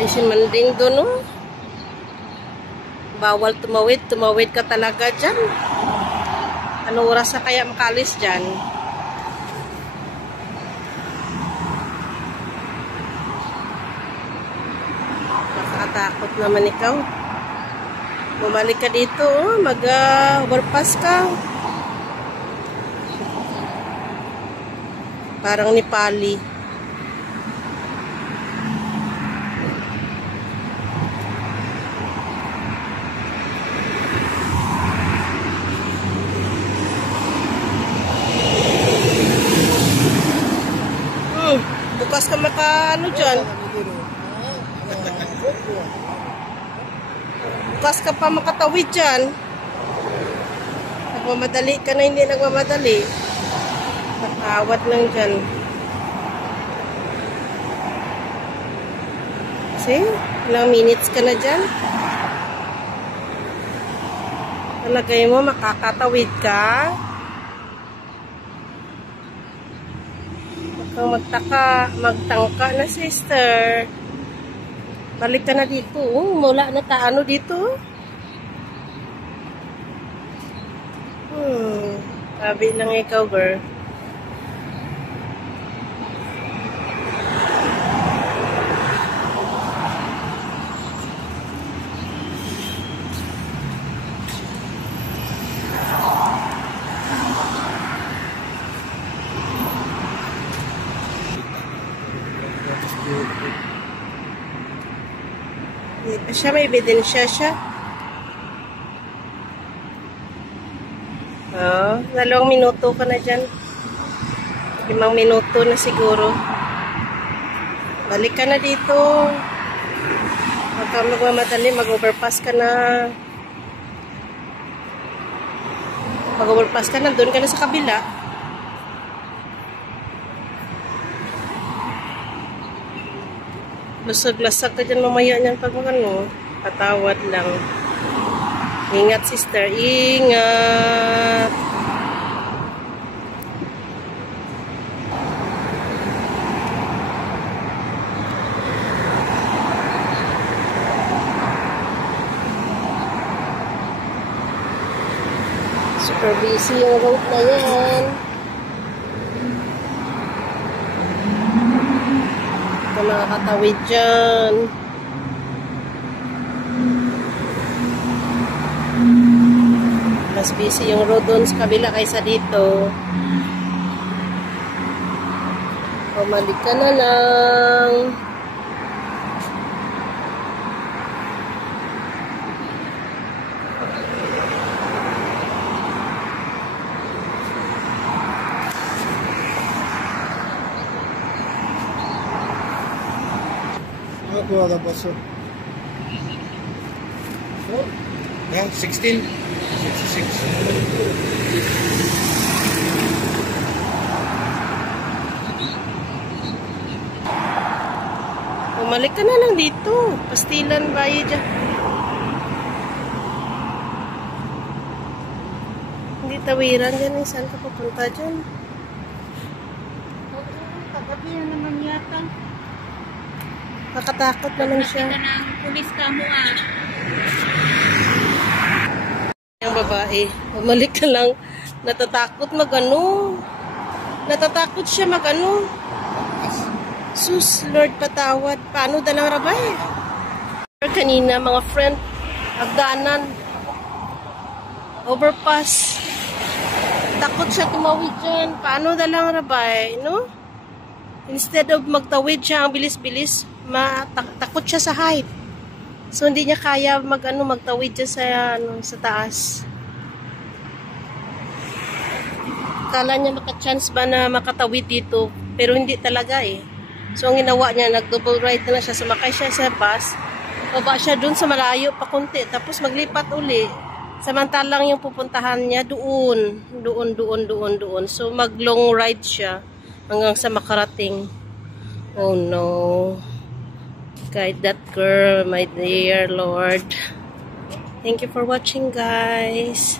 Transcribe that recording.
Ay, si Manding doon, no? Bawal tumawid. Tumawid ka talaga dyan. Anong oras na kaya makalis dyan? Nakakatakot naman ikaw. Bumalik ka dito, oh. Mag-overpass ka. Parang Nepali. Bukas ka ano dyan. Bukas ka pa makatawid dyan. Nagmamadali ka na, hindi nagmamadali. Nakawat lang dyan. See? Ilang minutes ka na dyan. Talagay mo, makakatawid ka. Huwag kang magtangka na, sister. Balik ka na dito. Mula na taano dito. Sabi lang ikaw, girl. Siya, may ebidensya siya. Oh, 2 minuto ka na dyan. 5 minuto na siguro. Balik ka na dito. Huwag ka magmamadali, mag-overpass ka na. Mag-overpass ka na, doon ka na sa kabila. Lusag-lasag ka dyan mamaya niyan pag ano, patawad lang. Ingat, sister. Ingat. Super busy yung road na yan. Nakakatawid dyan. Mas busy yung road doon sa kabila kaysa dito. Pumalik ka na lang. Kuha ka ba, sir? Yeah, 16. 66. Bumalik ka na lang dito. Pastilan bayo dyan. Hindi tawiran dyan. Saan ka pupunta dyan? Kagabi na naman yata. Nakatakot naman siya. Nakita ng pulis ka mo ah. Yung babae, bumalik ka lang. Natatakot magano. Natatakot siya magano. Sus, Lord patawad. Paano dalang rabay? Kanina mga friend, agdanan. Overpass. Takot siya tumawid dyan. Paano dalang rabay, no? Instead of magtawid siya ang bilis-bilis, takot siya sa height. So hindi niya kaya magtawid dyan sa taas. Kala niya maka-chance ba na makatawid dito, pero hindi talaga eh. So ang ginawa niya, nag-double ride na siya, sumakay siya sa bus, baba siya dun sa malayo pa konti, tapos maglipat uli. Samantalang yung pupuntahan niya doon. So mag-long ride siya hanggang sa makarating. Oh no. Guide that girl, my dear Lord. Thank you for watching, guys.